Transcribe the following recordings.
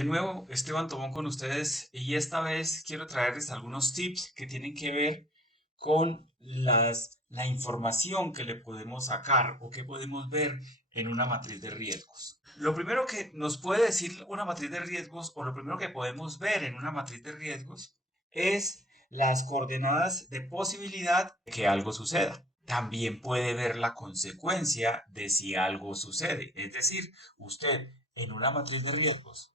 De nuevo, Esteban Tobón con ustedes y esta vez quiero traerles algunos tips que tienen que ver con la información que le podemos sacar o que podemos ver en una matriz de riesgos. Lo primero que nos puede decir una matriz de riesgos o lo primero que podemos ver en una matriz de riesgos es las coordenadas de posibilidad de que algo suceda. También puede ver la consecuencia de si algo sucede. Es decir, usted en una matriz de riesgos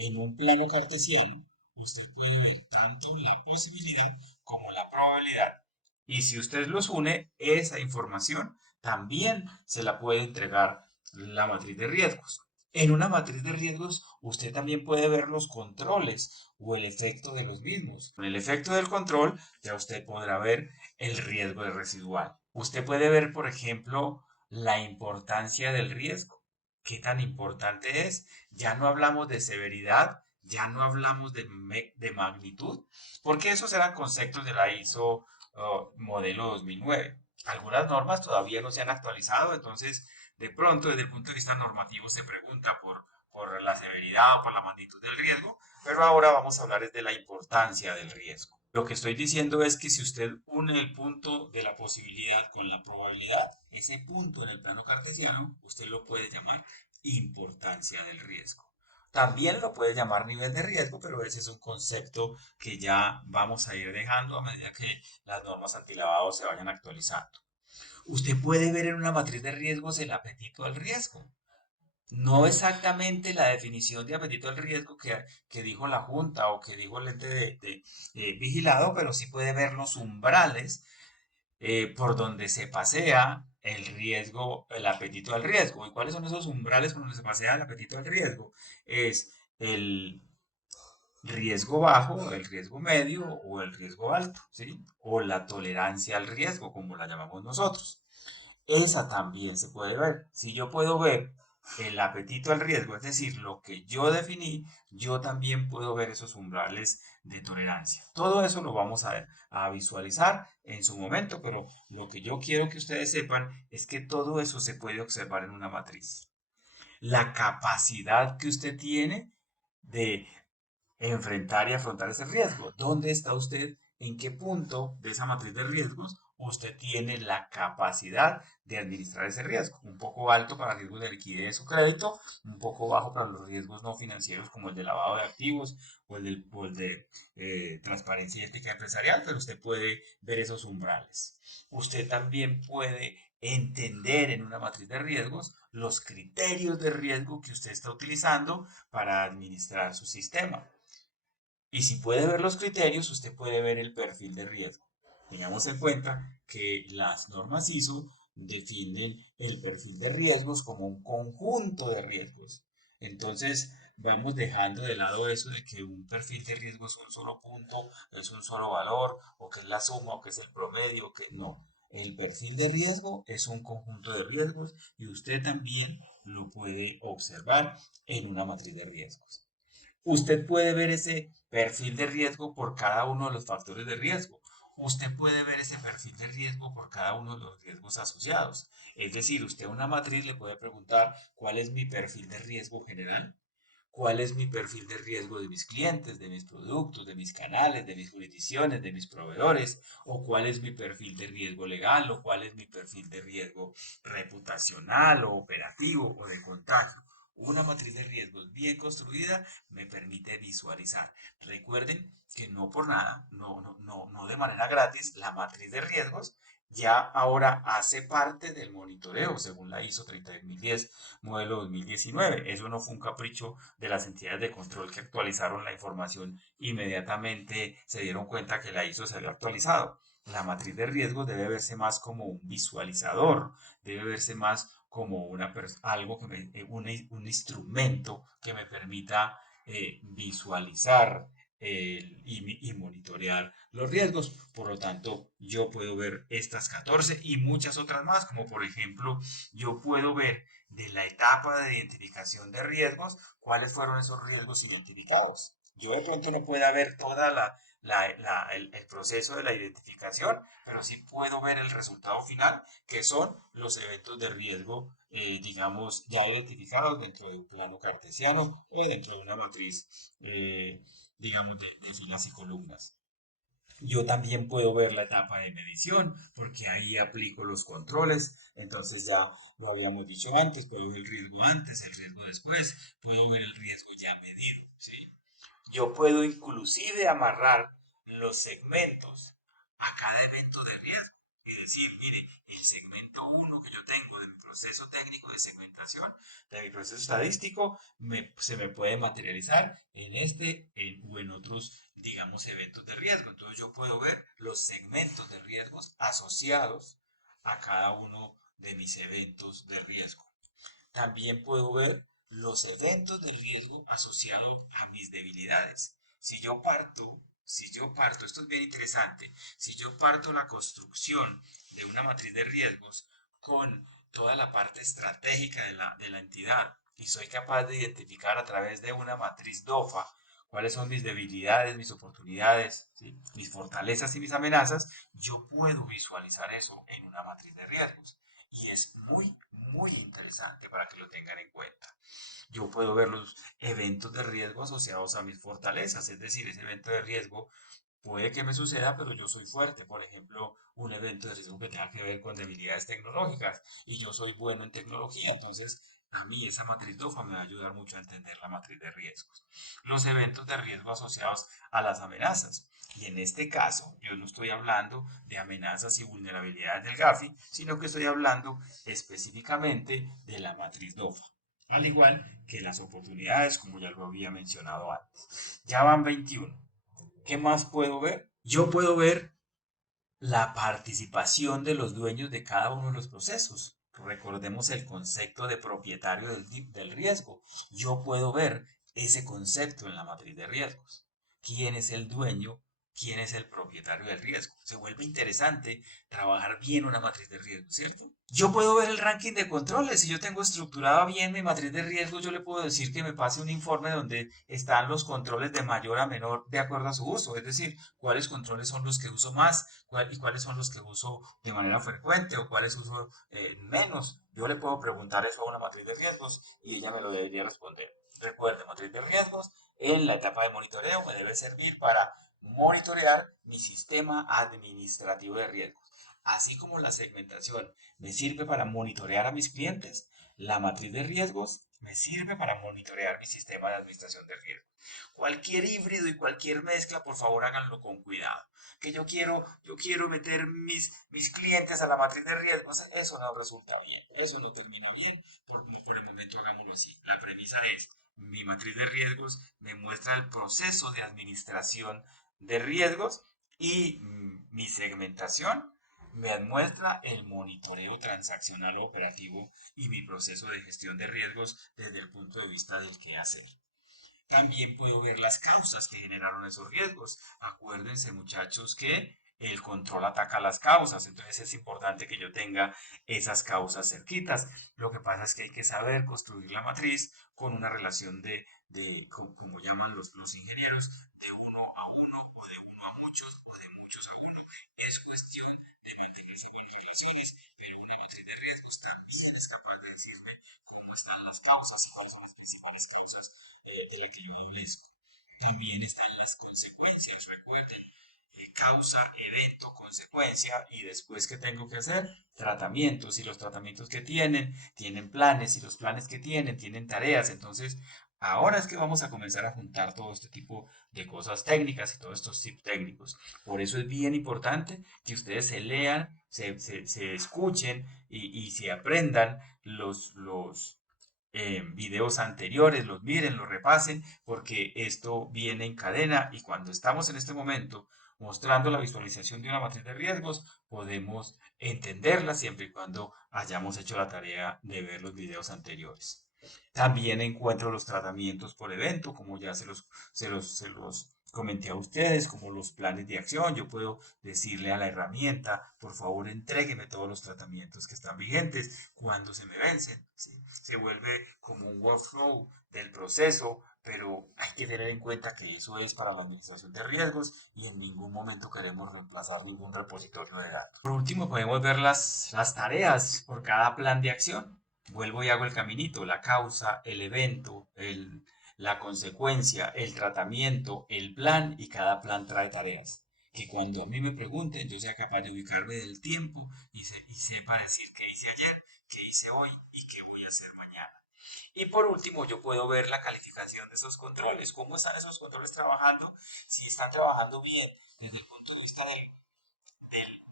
en un plano cartesiano, usted puede ver tanto la posibilidad como la probabilidad. Y si usted los une, esa información también se la puede entregar la matriz de riesgos. En una matriz de riesgos, usted también puede ver los controles o el efecto de los mismos. Con el efecto del control, ya usted podrá ver el riesgo residual. Usted puede ver, por ejemplo, la importancia del riesgo. ¿Qué tan importante es? Ya no hablamos de severidad, ya no hablamos de magnitud, porque esos eran conceptos de la ISO modelo 2009. Algunas normas todavía no se han actualizado, entonces de pronto desde el punto de vista normativo se pregunta por la severidad o por la magnitud del riesgo, pero ahora vamos a hablar es de la importancia del riesgo. Lo que estoy diciendo es que si usted une el punto de la posibilidad con la probabilidad, ese punto en el plano cartesiano, usted lo puede llamar importancia del riesgo. También lo puede llamar nivel de riesgo, pero ese es un concepto que ya vamos a ir dejando a medida que las normas antilavado se vayan actualizando. Usted puede ver en una matriz de riesgos el apetito al riesgo. No exactamente la definición de apetito al riesgo que dijo la Junta o que dijo el ente de vigilado, pero sí puede ver los umbrales por donde se pasea el riesgo, el apetito al riesgo. ¿Y cuáles son esos umbrales por donde se pasea el apetito al riesgo? Es el riesgo bajo, el riesgo medio o el riesgo alto, ¿sí? O la tolerancia al riesgo, como la llamamos nosotros. Esa también se puede ver. Si yo puedo ver el apetito al riesgo, es decir, lo que yo definí, yo también puedo ver esos umbrales de tolerancia. Todo eso lo vamos a visualizar en su momento, pero lo que yo quiero que ustedes sepan es que todo eso se puede observar en una matriz. La capacidad que usted tiene de enfrentar y afrontar ese riesgo. ¿Dónde está usted? ¿En qué punto de esa matriz de riesgos usted tiene la capacidad de administrar ese riesgo? Un poco alto para riesgos de liquidez o crédito, un poco bajo para los riesgos no financieros como el de lavado de activos o el de transparencia y ética empresarial, pero usted puede ver esos umbrales. Usted también puede entender en una matriz de riesgos los criterios de riesgo que usted está utilizando para administrar su sistema. Y si puede ver los criterios, usted puede ver el perfil de riesgo. Tengamos en cuenta que las normas ISO definen el perfil de riesgos como un conjunto de riesgos. Entonces, vamos dejando de lado eso de que un perfil de riesgo es un solo punto, es un solo valor, o que es la suma, o que es el promedio, que no. El perfil de riesgo es un conjunto de riesgos y usted también lo puede observar en una matriz de riesgos. Usted puede ver ese perfil de riesgo por cada uno de los factores de riesgo. Usted puede ver ese perfil de riesgo por cada uno de los riesgos asociados. Es decir, usted a una matriz le puede preguntar cuál es mi perfil de riesgo general, cuál es mi perfil de riesgo de mis clientes, de mis productos, de mis canales, de mis jurisdicciones, de mis proveedores, o cuál es mi perfil de riesgo legal, o cuál es mi perfil de riesgo reputacional o operativo o de contagio. Una matriz de riesgos bien construida me permite visualizar. Recuerden que no por nada, no de manera gratis, la matriz de riesgos ya ahora hace parte del monitoreo según la ISO 30010 modelo 2019. Eso no fue un capricho de las entidades de control que actualizaron la información inmediatamente se dieron cuenta que la ISO se había actualizado. La matriz de riesgos debe verse más como un visualizador, debe verse más como algo que un instrumento que me permita visualizar y monitorear los riesgos. Por lo tanto, yo puedo ver estas 14 y muchas otras más, como por ejemplo, yo puedo ver de la etapa de identificación de riesgos cuáles fueron esos riesgos identificados. Yo de pronto no pueda ver el proceso de la identificación, pero sí puedo ver el resultado final, que son los eventos de riesgo, digamos, ya identificados dentro de un plano cartesiano o dentro de una matriz, digamos, de filas y columnas. Yo también puedo ver la etapa de medición, porque ahí aplico los controles. Entonces ya lo habíamos dicho antes, puedo ver el riesgo antes, el riesgo después, puedo ver el riesgo ya medido, ¿sí? Yo puedo inclusive amarrar los segmentos a cada evento de riesgo y decir, mire, el segmento uno que yo tengo de mi proceso técnico de segmentación, de mi proceso estadístico, se me puede materializar en o en otros, digamos, eventos de riesgo. Entonces yo puedo ver los segmentos de riesgos asociados a cada uno de mis eventos de riesgo. También puedo ver los eventos de riesgo asociados a mis debilidades. Si yo parto, esto es bien interesante, si yo parto la construcción de una matriz de riesgos con toda la parte estratégica de la entidad y soy capaz de identificar a través de una matriz DOFA cuáles son mis debilidades, mis oportunidades, ¿sí? Mis fortalezas y mis amenazas, yo puedo visualizar eso en una matriz de riesgos. Y es muy, muy interesante para que lo tengan en cuenta. Yo puedo ver los eventos de riesgo asociados a mis fortalezas, es decir, ese evento de riesgo puede que me suceda, pero yo soy fuerte. Por ejemplo, un evento de riesgo que tenga que ver con debilidades tecnológicas y yo soy bueno en tecnología, entonces a mí esa matriz DOFA me va a ayudar mucho a entender la matriz de riesgos. Los eventos de riesgo asociados a las amenazas. Y en este caso, yo no estoy hablando de amenazas y vulnerabilidades del GAFI, sino que estoy hablando específicamente de la matriz DOFA. Al igual que las oportunidades, como ya lo había mencionado antes. Ya van 21. ¿Qué más puedo ver? Yo puedo ver la participación de los dueños de cada uno de los procesos. Recordemos el concepto de propietario del riesgo. Yo puedo ver ese concepto en la matriz de riesgos. ¿Quién es el dueño? ¿Quién es el propietario del riesgo? Se vuelve interesante trabajar bien una matriz de riesgo, ¿cierto? Yo puedo ver el ranking de controles. Si yo tengo estructurada bien mi matriz de riesgo, yo le puedo decir que me pase un informe donde están los controles de mayor a menor de acuerdo a su uso. Es decir, cuáles controles son los que uso más y cuáles son los que uso de manera frecuente o cuáles uso menos. Yo le puedo preguntar eso a una matriz de riesgos y ella me lo debería responder. Recuerde, matriz de riesgos en la etapa de monitoreo me debe servir para monitorear mi sistema administrativo de riesgos. Así como la segmentación me sirve para monitorear a mis clientes, la matriz de riesgos me sirve para monitorear mi sistema de administración de riesgos. Cualquier híbrido y cualquier mezcla, por favor, háganlo con cuidado. Que yo quiero meter mis clientes a la matriz de riesgos, eso no resulta bien, eso no termina bien, por el momento hagámoslo así. La premisa es, mi matriz de riesgos me muestra el proceso de administración de riesgos y mi segmentación me muestra el monitoreo transaccional operativo y mi proceso de gestión de riesgos desde el punto de vista del qué hacer. También puedo ver las causas que generaron esos riesgos. Acuérdense, muchachos, que el control ataca las causas, entonces es importante que yo tenga esas causas cerquitas. Lo que pasa es que hay que saber construir la matriz con una relación como llaman los ingenieros, de uno a uno o de uno a muchos o de muchos a uno. Es cuestión de mantenerse buenas relaciones, pero una matriz de riesgos también es capaz de decirme cómo están las causas y cuáles son las principales causas de la que yo hablé. También están las consecuencias, recuerden, causa, evento, consecuencia y después qué tengo que hacer, tratamientos y los tratamientos que tienen planes y los planes que tienen tareas. Entonces, ahora es que vamos a comenzar a juntar todo este tipo de cosas técnicas y todos estos tips técnicos. Por eso es bien importante que ustedes se lean, se escuchen y se aprendan los videos anteriores, los miren, los repasen, porque esto viene en cadena y cuando estamos en este momento mostrando la visualización de una matriz de riesgos, podemos entenderla siempre y cuando hayamos hecho la tarea de ver los videos anteriores. También encuentro los tratamientos por evento, como ya se los comenté a ustedes, como los planes de acción. Yo puedo decirle a la herramienta, por favor, entrégueme todos los tratamientos que están vigentes cuando se me vencen. ¿Sí? Se vuelve como un workflow del proceso pero hay que tener en cuenta que eso es para la administración de riesgos y en ningún momento queremos reemplazar ningún repositorio de datos. Por último, podemos ver las tareas por cada plan de acción. Vuelvo y hago el caminito, la causa, el evento, la consecuencia, el tratamiento, el plan, y cada plan trae tareas. Que cuando a mí me pregunten, yo sea capaz de ubicarme del tiempo y sepa decir qué hice ayer, qué hice hoy y qué voy a hacer mañana. Y por último, yo puedo ver la calificación de esos controles, cómo están esos controles trabajando, si están trabajando bien desde el punto de vista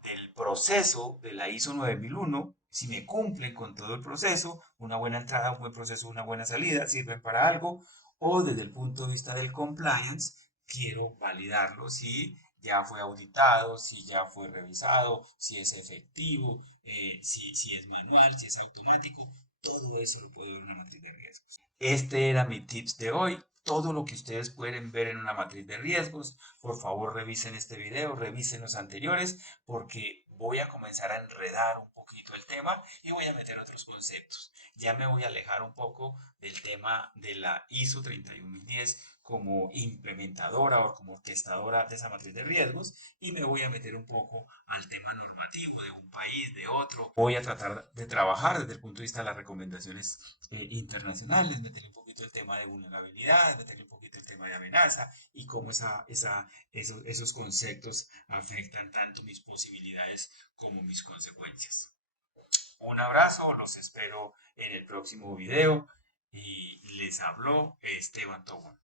del proceso de la ISO 9001, si me cumplen con todo el proceso, una buena entrada, un buen proceso, una buena salida, sirven para algo, o desde el punto de vista del compliance, quiero validarlo si ya fue auditado, si ya fue revisado, si es efectivo, si es manual, si es automático, todo eso lo puedo ver en una matriz de riesgos. Este era mi tips de hoy. Todo lo que ustedes pueden ver en una matriz de riesgos, por favor revisen este video, revisen los anteriores, porque voy a comenzar a enredar un poquito el tema y voy a meter otros conceptos. Ya me voy a alejar un poco del tema de la ISO 31010 como implementadora o como orquestadora de esa matriz de riesgos, y me voy a meter un poco al tema normativo de un país, de otro. Voy a tratar de trabajar desde el punto de vista de las recomendaciones internacionales, meter un poquito el tema de vulnerabilidad, meter un poquito el tema de amenaza y cómo esos conceptos afectan tanto mis posibilidades como mis consecuencias. Un abrazo, los espero en el próximo video y les habló Esteban Tobón.